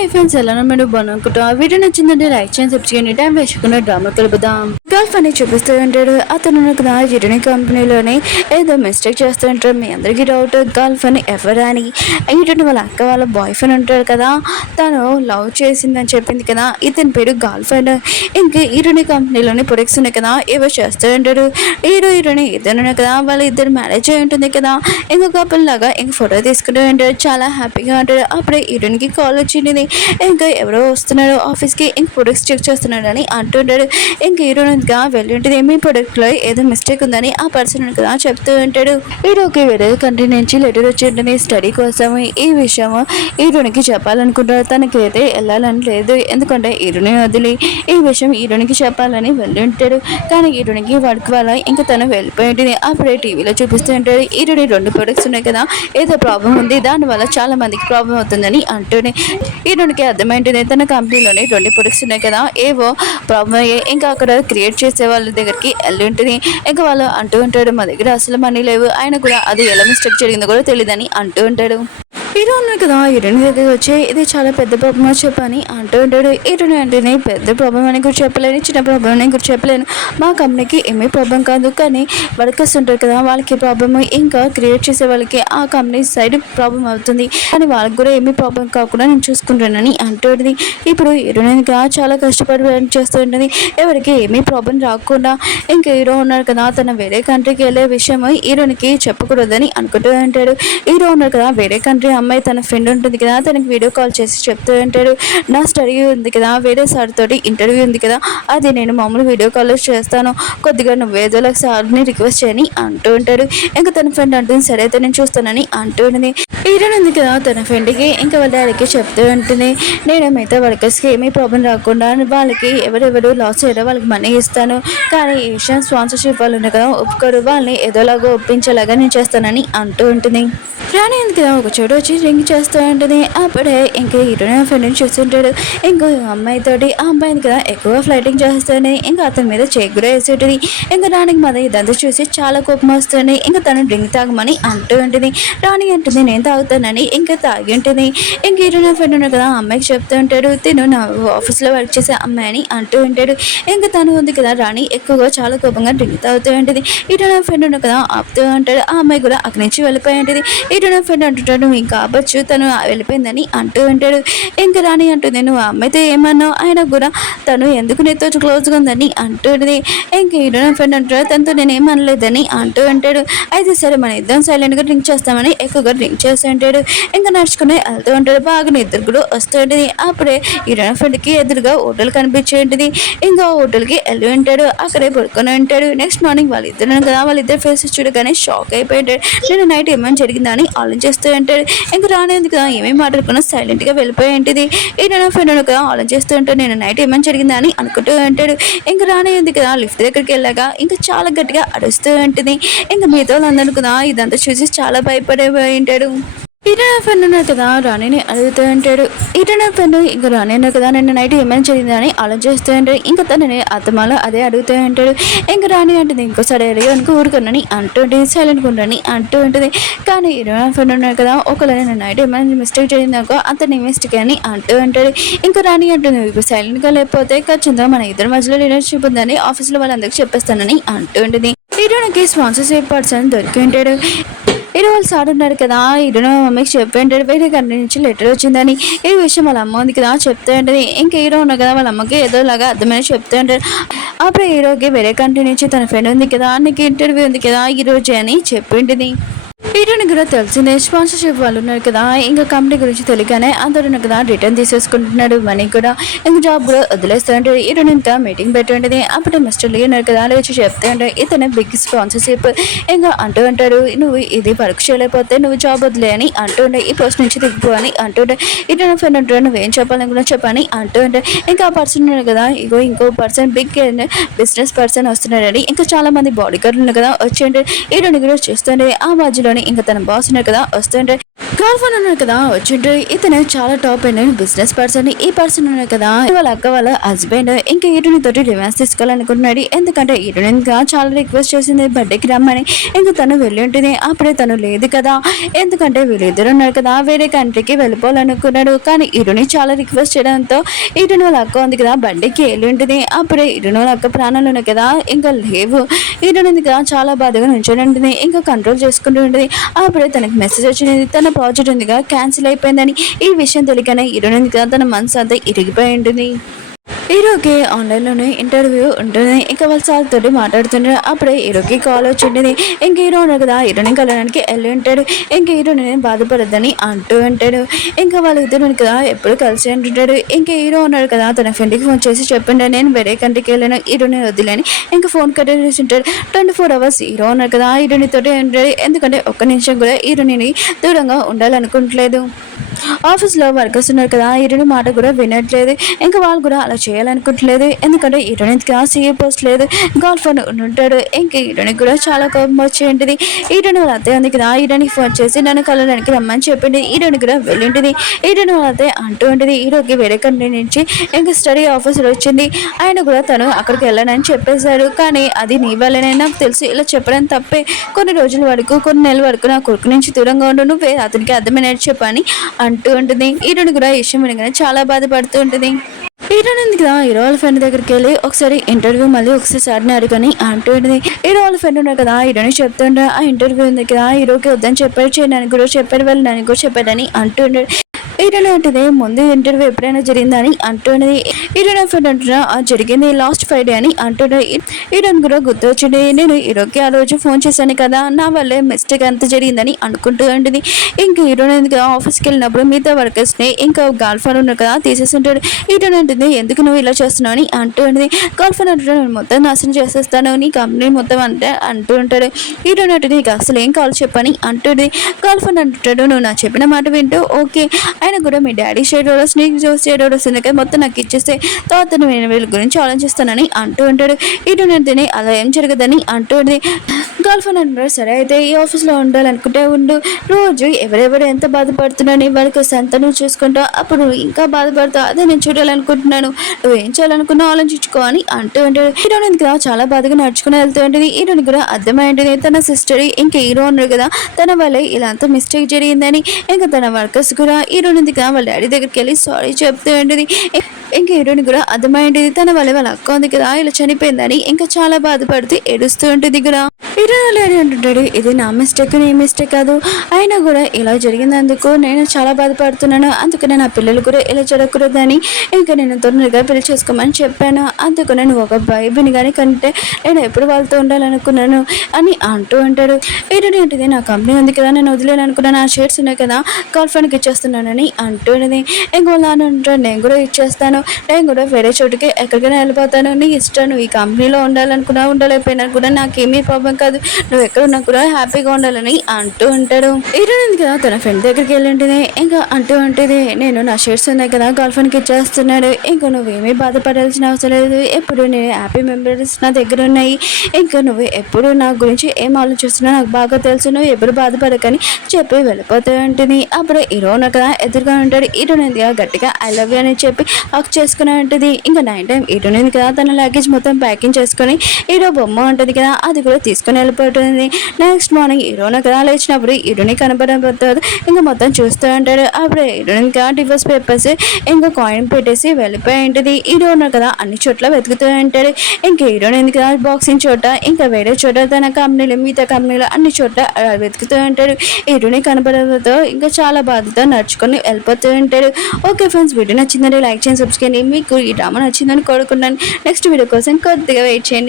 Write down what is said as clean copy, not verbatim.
Hi friends, ఎలా మీరు బాగునుకుంటా video నచ్చిందంటే లైక్ చేయండి, సబ్స్క్రైబ్ చేయండి. టైం వేసుకున్న డ్రామా కలుపుదాం. గల్ఫ్ అని చూపిస్తూ ఉంటాడు. అతను కదా జిటనీ కంపెనీలోనే ఏదో మిస్టేక్ చేస్తూ ఉంటాడు. మీ అందరికీ డౌట్ గల్ఫ్ అని ఎవరు అని. ఇటు వాళ్ళ అక్క వాళ్ళ బాయ్ ఫ్రెండ్ ఉంటాడు కదా, తను లవ్ చేసిందని చెప్పింది కదా, ఇతని పేరు గల్ఫ్ అండ్ ఇంకా ఇటుని కంపెనీలోని ప్రొడక్ట్స్ ఉన్నాయి కదా, ఏవో చేస్తూ ఉంటాడు. ఇటుని ఇద్దరు కదా, వాళ్ళ ఇద్దరు మ్యారేజ్ అయి ఉంటుంది కదా. ఇంకొక కపుల్ లాగా ఇంక ఫోటో తీసుకుంటూ ఉంటాడు. చాలా హ్యాపీగా ఉంటాడు. అప్పుడే ఇటునికి కాల్ వచ్చింది. ఇంకా ఎవరో వస్తున్నాడు ఆఫీస్కి, ఇంక ప్రొడక్ట్స్ చెక్ చేస్తున్నాడు అని అంటుంటాడు. ఇంక హీరోయిన్గా వెళ్ళి ఉంటుంది. మీ ప్రొడక్ట్లో ఏదో మిస్టేక్ ఉందని ఆ పర్సన్ కదా చెప్తూ ఉంటాడు. హీరోకి వేరే కంట్రీ నుంచి లెటర్ వచ్చి ఉంటుంది స్టడీ కోసం. ఈ విషయం హీరోనికి చెప్పాలనుకుంటాడు. తనకైతే వెళ్ళాలని లేదు, ఎందుకంటే హీరోని వదిలి ఈ విషయం హీరోనికి చెప్పాలని వెళ్ళి ఉంటాడు. కానీ హీరోనికి వర్క్ వల్ల ఇంకా తను వెళ్ళిపోయి ఉంటుంది. అప్పుడే టీవీలో చూపిస్తూ ఉంటాడు. హీరోని 2 ప్రొడక్ట్స్ ఉన్నాయి కదా, ఏదో ప్రాబ్లం ఉంది, దానివల్ల చాలా మందికి ప్రాబ్లం అవుతుందని అంటూనే హీరోనికి అర్థమైంటుంది. తన కంపెనీలోనే 2 ప్రొడక్ట్స్ ఉన్నాయి కదా, ఏవో ప్రాబ్లం అయ్యాయి. ఇంకా అక్కడ క్రియేట్ చేసే వాళ్ళ దగ్గరికి వెళ్ళి ఉంటుంది. ఇంకా వాళ్ళు అంటూ ఉంటాడు, మా దగ్గర అసలు మనీ లేవు, ఆయన కూడా అది ఎలా మిస్టేక్ జరిగిందో కూడా తెలియదని అంటూ ఉంటాడు. హీరో ఉన్నాడు కదా, హీరోని దగ్గర వచ్చి ఇది చాలా పెద్ద ప్రాబ్లం అని చెప్పని అంటూ ఉంటాడు. హీరోని అంటేనే పెద్ద ప్రాబ్లం అని కూడా చెప్పలేను, చిన్న ప్రాబ్లం అని కూడా చెప్పలేను. మా కంపెనీకి ఏమీ ప్రాబ్లం కాదు, కానీ వర్కర్స్ ఉంటారు కదా వాళ్ళకి ప్రాబ్లమ్, ఇంకా క్రియేట్ చేసే వాళ్ళకి ఆ కంపెనీ సైడ్ ప్రాబ్లం అవుతుంది, కానీ వాళ్ళకి కూడా ఏమీ ప్రాబ్లం కాకుండా నేను చూసుకుంటానని అంటుంది. ఇప్పుడు హీరోయిన్గా చాలా కష్టపడి చేస్తూ ఉంటుంది. ఎవరికి ఏమీ ప్రాబ్లం రాకుండా. ఇంకా హీరో ఉన్నాడు కదా, తన వేరే కంట్రీకి వెళ్ళే విషయం హీరోనికి చెప్పకూడదని అనుకుంటూ ఉంటాడు. హీరో ఉన్నాడు కదా, వేరే కంట్రీ అమ్మాయి తన ఫ్రెండ్ ఉంటుంది కదా, తనకి వీడియో కాల్ చేసి చెప్తూ ఉంటాడు, నా స్టడీ ఉంది కదా, వేరే సార్ తోటి ఇంటర్వ్యూ ఉంది కదా, అది నేను మామూలు వీడియో కాల్ చేస్తాను, కొద్దిగా నువ్వేదో సార్ని రిక్వెస్ట్ చేయని అంటూ ఉంటాడు. ఇంకా తన ఫ్రెండ్ అంటుంది సరే అయితే నేను చూస్తానని అంటూ ఉంటుంది. హీరోయిన్ ఉంది కదా, తన ఫ్రెండ్కి ఇంకా వాళ్ళ డాడీకి చెప్తూ ఉంటుంది, నేను మిగతా వర్కర్స్కి ఏమీ ప్రాబ్లం రాకుండా వాళ్ళకి ఎవరెవరు లాస్ అయ్యారో వాళ్ళకి మనీ ఇస్తాను, కానీ ఈ విషయం స్పాన్సర్షిప్ వాళ్ళు ఉన్నాయి కదా ఒప్పుకోరు, వాళ్ళని ఏదోలాగా ఒప్పించేలాగా నేను చేస్తానని అంటూ ఉంటుంది. రాణి ఉంది కదా, ఒక చోటు వచ్చి డ్రింక్ చేస్తూ ఉంటుంది. అప్పుడే ఇంకా హీరోయిన్ ఫ్రెండ్ని చూస్తుంటాడు. ఇంకో అమ్మాయితోటి ఆ అమ్మాయిని కదా ఎక్కువ ఫ్లైటింగ్ చేస్తుంది. ఇంకా అతని మీద చేక్ కూడా వేసి ఉంటుంది. ఇంకా రాణికి మాత్రం ఇదంతా చూసి చాలా కోపం వస్తుంది. ఇంకా తను డ్రింక్ తాగమని అంటూ ఉంటుంది. రాణి అంటుంది నేను తాగుతానని, ఇంకా తాగి ఉంటుంది. ఇంక హీరోయిన్ ఫ్రెండ్ ఉన్నాడు కదా, ఆ అమ్మాయికి చెప్తూ ఉంటాడు, తిను నా ఆఫీస్లో వర్క్ చేసే అమ్మాయిని అంటూ ఉంటాడు. ఇంకా తను ఉంది కదా, రాణి ఎక్కువగా చాలా కోపంగా డ్రింక్ తాగుతూ ఉంటుంది. హీరోయిన్ ఫ్రెండ్ ఉన్నాడు కదా ఆపుతూ ఉంటాడు. ఆ అమ్మాయి కూడా అక్కడి నుంచి వెళ్ళిపోయి ఉంటుంది. హీరోయిన్ ఫ్రెండ్ అంటుంటాడు ఇంకా అవ్వచ్చు, తను వెళ్ళిపోయిందని అంటూ ఉంటాడు. ఇంకా రాణి అంటుంది నువ్వు అమ్మాయితో ఏమన్నావు, ఆయన కూడా తను ఎందుకు నీతో క్లోజ్గా ఉందని అంటుంది. ఇంకా హీరోయిన్ ఫ్రెండ్ అంటాడు తనతో నేను ఏమనలేదని అంటూ ఉంటాడు. అయితే సరే మన ఇద్దరం సైలెంట్గా డ్రింక్ చేస్తామని ఎక్కువగా డ్రింక్ చేస్తూ ఉంటాడు. ఇంకా నడుచుకుని వెళ్తూ ఉంటాడు. బాగా నిద్ర కూడా వస్తూ ఉంటుంది. అప్పుడే హీరోయిన్ ఫ్రెండ్కి ఎదురుగా హోటల్ కనిపించి ఉంటుంది. ఇంకా హోటల్కి వెళ్ళి ఉంటాడు. అక్కడే పడుకొని ఉంటాడు. నెక్స్ట్ మార్నింగ్ వాళ్ళిద్దరు కదా, వాళ్ళిద్దరు ఫేసెస్ చూడగానే షాక్ అయిపోయి ఉంటాడు. నేను నైట్ ఏమైనా జరిగిందా అని ఆలోచిస్తూ ఉంటాడు. ఇంకా రానేది కదా ఏమేమి మాట్లాడుకున్నా సైలెంట్గా వెళ్ళిపోయి ఉంటుంది. హీరోయిన్ ఫ్రెండ్ కదా ఆలోచిస్తూ ఉంటాడు, నేను నైట్ ఏమైనా జరిగిందా అని అనుకుంటూ ఉంటాడు. ఇంకా రానేది కదా లిఫ్ట్ దగ్గరికి వెళ్ళాక ఇంకా చాలా గట్టిగా అరుస్తూ ఉంటుంది. ఇంకా మిగతా వాళ్ళందరూ కదా ఇదంతా చూసి చాలా భయపడిపోయి ఉంటాడు. హీరోయిన్ ఫ్రెండ్ ఉన్నారు కదా, రాణిని అడుగుతూ ఉంటాడు. హీరోయిన్ ఫ్రెండ్ ఇంకా రాణి అన్నారు కదా నిన్న నైట్ ఏమైనా జరిగిందని ఆలోచిస్తూ ఉంటాడు. ఇంకా తనని అత్తమాలో అదే అడుగుతూ ఉంటాడు. ఇంకా రాణి అంటుంది ఇంకోసారి అడిగి అనుకో ఊరుకున్నాని అంటూ ఉంటుంది, సైలెంట్ ఉండని అంటూ ఉంటుంది. కానీ హీరోయిన్ ఫ్రెండ్ ఉన్నారు కదా, ఒకవేళ నిన్న నైట్ ఏమైనా మిస్టేక్ జరిగిందనుకో అంత నీ మిస్టేక్ అని అంటూ ఉంటాడు. ఇంకా రాణి అంటుంది ఇప్పుడు సైలెంట్గా లేకపోతే ఖచ్చితంగా మన ఇద్దరి మధ్యలో రిలేషన్షిప్ ఉందని ఆఫీస్లో వాళ్ళందరికీ చెప్పేస్తానని అంటూ ఉంటుంది. హీరోయిన్కి స్పాన్సర్షిప్ పర్సన్ దొరికి ఉంటాడు. హీరో వాళ్ళు సార్ ఉన్నారు కదా, హీరోయిన్ మమ్మీకి చెప్పి ఉంటాడు వేరే కంట్రీ నుంచి లెటర్ వచ్చిందని. ఈ విషయం వాళ్ళ అమ్మ ఉంది కదా చెప్తూ ఉంటుంది. ఇంకా హీరో ఉన్నారు కదా వాళ్ళ అమ్మకి ఏదోలాగా అర్థమని చెప్తూ ఉంటాడు. అప్పుడు హీరోకి వేరే కంట్రీ నుంచి తన ఫ్రెండ్ ఉంది కదా, నీకు ఇంటర్వ్యూ ఉంది కదా ఈ రోజు అని చెప్పి ఉంటుంది. హీరోని కూడా తెలిసిందే స్పాన్సర్షిప్ వాళ్ళు ఉన్నారు కదా, ఇంకా కంపెనీ గురించి తెలియగానే అందరూ కదా రిటర్న్ తీసేసుకుంటున్నాడు మనీ కూడా. ఇంకా జాబ్ కూడా వదిలేస్తూ ఉంటాడు. హీరోని ఇంకా మీటింగ్ పెట్టి ఉంటుంది. అప్పుడు మిస్టర్ లీ ఉన్నారు కదా లేచి చెప్తూ ఉంటాడు ఇతను బిగ్ స్పాన్సర్షిప్. ఇంకా అంటూ ఉంటాడు నువ్వు ఇది వర్క్ చేయలేకపోతే నువ్వు జాబ్ వదిలే అని అంటూ ఉండే, ఈ పోస్ట్ నుంచి దిగిపో అని అంటూ ఉండే. హీరోయిన్ ఫ్రెండ్ అంటాడు నువ్వేం చెప్పాలనుకున్నా చెప్పని అంటూ ఉంటే. ఇంకా ఆ పర్సన్ ఉన్నారు కదా, ఇగో ఇంకో పర్సన్ బిగ్ బిజినెస్ పర్సన్ వస్తున్నాడని. ఇంకా చాలా మంది బాడీ గార్డులు ఉన్నారు కదా వచ్చి ఉంటాడు. హీరోని కూడా చూస్తుండే. ఆ మధ్యలోనే ఇంకా తన బాస్ ఉన్నారు కదా వస్తుంటే గర్ల్ ఫ్రెండ్ ఉన్నారు కదా వచ్చింటారు. ఇతను చాలా టాప్ అయిన బిజినెస్ పర్సన్. ఈ పర్సన్ ఉన్నారు కదా వాళ్ళ అక్క వాళ్ళ హస్బెండ్ ఇంకా హీరోని తోటి రివాన్స్ తీసుకోవాలనుకుంటున్నాడు. ఎందుకంటే హీరోయిన్ ఇంకా చాలా రిక్వెస్ట్ చేసింది బర్త్డేకి రమ్మని. ఇంకా తను వెళ్ళి ఉంటుంది. అప్పుడే తను లేదు కదా, ఎందుకంటే వీళ్ళిద్దరు ఉన్నారు కదా వేరే కంట్రీకి వెళ్ళిపోవాలనుకున్నాడు. కానీ హీరోని చాలా రిక్వెస్ట్ చేయడంతో హీరోని వాళ్ళ అక్క ఉంది కదా బర్త్డేకి వెళ్ళి ఉంటుంది. అప్పుడే హీరోని వాళ్ళ అక్క ప్రాణాలు ఉన్నాయి కదా ఇంకా లేవు. హీరోయిన్ కదా చాలా బాధగా నుంచొని ఉంటుంది. ఇంకా కంట్రోల్ చేసుకుంటూ ఉంటుంది. అప్పుడే తనకి మెసేజ్ వచ్చింది తన ప్రాజెక్ట్ ఉందిగా క్యాన్సిల్ అయిపోయిందని. ఈ విషయం తెలియకనే హీరోయిన్ కదా తన మనసు అంతా ఇరిగిపోయి ఉంటుంది. హీరోకి ఆన్లైన్లోనే ఇంటర్వ్యూ ఉంటుంది. ఇంకా వాళ్ళ సార్ తోటి మాట్లాడుతుంటారు. అప్పుడే హీరోకి కాల్ వచ్చింటుంది. ఇంక హీరో ఉన్నారు కదా హీరోని కలవడానికి వెళ్ళి ఉంటాడు. ఇంకా హీరోని బాధపడద్దని అంటూ ఉంటాడు. ఇంకా వాళ్ళిద్దరు కదా ఎప్పుడు కలిసి అంటుంటాడు. ఇంకా హీరో ఉన్నాడు కదా తన ఫ్రెండ్కి ఫోన్ చేసి చెప్పిండే నేను వేరే కంట్రీకి వెళ్ళాను హీరోని వదిలేని. ఇంకా ఫోన్ కట్టేసి ఉంటాడు. 24 hours హీరో ఉన్నారు కదా హీరోని తోటి ఉంటాడు. ఎందుకంటే ఒక్క నిమిషం కూడా హీరోని దూరంగా ఉండాలనుకుంటలేదు. ఆఫీస్లో వర్కర్స్ ఉన్నారు కదా హీరోని మాట కూడా వినట్లేదు. ఇంకా వాళ్ళు కూడా అలా చేయాలనుకుంటలేదు. ఎందుకంటే హీరోయిన్కి సీఏ పోస్ట్ లేదు. గర్ల్ ఫ్రెండ్ ఉంటాడు. ఇంకా హీరోయిన్ కూడా చాలా కోపం వచ్చేంటిది. హీరోయిన్ వాళ్ళ అత్తయ్య ఉంది కదా హీరోయిన్కి ఫోన్ చేసి నన్ను కలవడానికి రమ్మని చెప్పింది. హీరోయిన్ కూడా వెళ్ళింటుంది. హీరోయిన్ వాళ్ళ అత్తయ్య అంటూ ఉంటుంది హీరోకి వేరే కంట్రీ నుంచి ఇంకా స్టడీ ఆఫీసర్ వచ్చింది. ఆయన కూడా తను అక్కడికి వెళ్ళానని చెప్పేశాడు. కానీ అది నీ వల్లనే నాకు తెలుసు ఇలా చెప్పడం తప్పే. కొన్ని రోజుల వరకు కొన్ని నెలల వరకు నా కొడుకు నుంచి దూరంగా ఉండు నువ్వే అతనికి అర్థమైనట్టు చెప్పని అంటూ ఉంటుంది. హీరోని కూడా ఈ విషయం వినగానే చాలా బాధపడుతూ ఉంటుంది. హీరోయిన్ ఉంది కదా హీరో వాళ్ళ ఫ్రెండ్ దగ్గరికి వెళ్ళి ఒకసారి ఇంటర్వ్యూ మళ్ళీ ఒకసారి సార్ని అడుగుని అంటూ ఉంటుంది. హీరో వాళ్ళ ఫ్రెండ్ ఉన్నారు కదా హీరోని చెప్తుంటే ఆ ఇంటర్వ్యూ ఉంది కదా హీరోకి వద్దని చెప్పాడు చేయడానికి కూడా చెప్పాడు వాళ్ళు నన్ను కూడా చెప్పాడని అంటూ ఉంటాడు. హీరోయిన్ అంటే ముందు ఇంటర్వ్యూ ఎప్పుడైనా జరిగిందని అంటున్నది. హీరోయిన్ ఫ్రెండ్ అంటున్నా జరిగింది లాస్ట్ ఫ్రైడే అని అంటున్నది. హీరోయిన్ కూడా గుర్తు వచ్చింది నేను హీరోకి ఆ రోజు ఫోన్ చేశాను కదా నా వల్లే మిస్టేక్ అంత జరిగిందని అనుకుంటూ ఉంటుంది. ఇంకా హీరోయిన్ ఆఫీస్కి వెళ్ళినప్పుడు మిగతా వర్కర్స్ని ఇంకా గర్ల్ ఫ్రెండ్ ఉన్నారు కదా తీసేస్తుంటాడు. హీరోయిన్ అంటుంది ఎందుకు నువ్వు ఇలా చేస్తున్నావు అని అంటూ ఉంటుంది. గర్ల్ ఫ్రెండ్ అంటాడు నేను మొత్తం నాశనం చేసేస్తాను నీ కంపెనీ మొత్తం అంటే అంటూ ఉంటాడు. హీరోయిన్ అంటే నీకు అసలు ఏం కావాలి చెప్పని అంటుంది. గర్ల్ ఫ్రెండ్ అంటాడు నువ్వు నా చెప్పిన మాట వింటూ ఓకే ఆయన కూడా మీ డాడీ షేడోడర్స్ నీకు షేడోడర్స్ ఉన్నాయి మొత్తం నాకు ఇచ్చేస్తే తర్వాత నేను వీళ్ళ గురించి ఆలోచిస్తానని అంటూ ఉంటాడు. హీరోయిన్ తిని అలా ఏం జరగదని అంటూ ఉంటుంది. గర్ల్ ఫ్రెండ్ అంటారు సరే అయితే ఈ ఆఫీస్లో ఉండాలనుకుంటే ఉండు రోజు ఎవరెవరు ఎంత బాధపడుతున్నాను వాళ్ళకి సంతానం చూసుకుంటా అప్పుడు ఇంకా బాధపడతావు అదే నేను చూడాలనుకుంటున్నాను నువ్వు ఏం చేయాలనుకున్నావు ఆలోచించుకో అని అంటూ ఉంటాడు. హీరోయిన్ కదా చాలా బాధగా నడుచుకుని వెళ్తూ ఉంటుంది. హీరోయిన్ కూడా అర్థమైంటుంది తన సిస్టర్ ఇంకా హీరో ఉన్నారు కదా తన వల్ల ఇలా అంత మిస్టేక్ జరిగిందని. ఇంకా తన వర్కర్స్ కూడా హీరోయిన్ కదా వాళ్ళ డాడీ దగ్గరికి వెళ్ళి సారీ చెప్తూ ఉంటుంది. ఇంకా హీరోయిన్ కూడా అర్థమైంది తన వల్ల వాళ్ళ అక్క ఉంది కదా ఇలా చనిపోయిందని ఇంకా చాలా బాధపడుతూ ఏడుస్తూ ఉంటుంది కూడా. హీరోయిన్ డాడీ అంటుంటాడు ఇది నా మిస్టేక్ నీ మిస్టేక్ కాదు అయినా కూడా ఇలా జరిగినందుకు నేను చాలా బాధపడుతున్నాను అందుకనే నా పిల్లలు కూడా ఇలా జరగకూడదని ఇంకా నేను తొందరగా పెళ్లి చేసుకోమని చెప్పాను అందుకు నేను ఒక బైబిని కానీ కంటే నేను ఎప్పుడు వాళ్ళతో ఉండాలనుకున్నాను అని అంటూ ఉంటాడు. హీరోయిన్ ఏంటిది నా కంపెనీ ఉంది కదా నేను వదిలేనుకున్నాను ఆ షేర్స్ ఉన్నాయి కదా గర్ల్ ఫ్రెండ్కి ఇచ్చేస్తున్నానని అంటున్నది. ఇంకో నాన్న ఉంటాడు నేను కూడా ఇచ్చేస్తాను నేను కూడా వేరే చోటుకి ఎక్కడికైనా వెళ్ళిపోతాను నీ ఇష్టం నువ్వు ఈ కంపెనీలో ఉండాలనుకున్నా ఉండలేకపోయినా కూడా నాకేమీ ప్రాబ్లం కాదు నువ్వు ఎక్కడ ఉన్నా కూడా హ్యాపీగా ఉండాలని అంటూ ఉంటాడు. హీరోయిన్ కదా తన ఫ్రెండ్ దగ్గరికి వెళ్ళింటిది ఇంకా అంటూ ఉంటుంది నేను నా షేర్స్ ఉన్నాయి కదా గర్ల్ ఫ్రెండ్కి ఇచ్చేస్తున్నాడు ఇంకా నువ్వేమీ బాధపడాల్సిన అవసరం లేదు ఎప్పుడు నేను హ్యాపీ మెంబర్స్ నా దగ్గర ఉన్నాయి ఇంకా నువ్వు ఎప్పుడు నా గురించి ఏం ఆలోచిస్తున్నా నాకు బాగా తెలుసు నువ్వు ఎప్పుడు బాధపడకని చెప్పి వెళ్ళిపోతూ ఉంటుంది. అప్పుడు హీరో కదా ఎదురుగా ఉంటాడు. హీరోయిన్ గట్టిగా ఐ లవ్ యూ అని చెప్పి హక్ చేసుకుని ఉంటుంది. ఇంకా నైట్ టైం హీరోయిన్ కదా తన లగేజ్ మొత్తం ప్యాకింగ్ చేసుకొని హీరో బొమ్మ ఉంటుంది కదా అది కూడా తీసుకుని వెళ్ళిపోతుంది. నెక్స్ట్ మార్నింగ్ హీరోయిన్ కదా లేచినప్పుడు హీరోని కనపడబోతుంది ఇంకా మొత్తం చూస్తూ ఉంటాడు. అప్పుడు హీరోయిన్ కదా డివోర్స్ పేపర్స్ ఇంకా కాయిన్ పెట్టేసి వెళ్ళిపోయి ఉంటుంది. హీరోయిన్ కదా అన్ని చోట్ల వెతుకుతూ ఉంటాడు. ఇంకా హీరోయిన్ కదా బాక్సింగ్ చోట ఇంకా వేరే చోట తన కంపెనీలు మిగతా కంపెనీలు అన్ని చోట్ల వెతుకుతూ ఉంటాడు. హీరోని కనపడడంతో ఇంకా చాలా బాధతో నడుచుకొని వెళ్ళిపోతూ ఉంటాడు. ఓకే ఫ్రెండ్స్ వీడియో నచ్చిందంటే లైక్ చేయండి సబ్స్క్రైబ్ చేయండి. మీకు ఈ డ్రామా నచ్చిందని కోరుకున్నాను. నెక్స్ట్ వీడియో కోసం కొద్దిగా వెయిట్ చేయండి.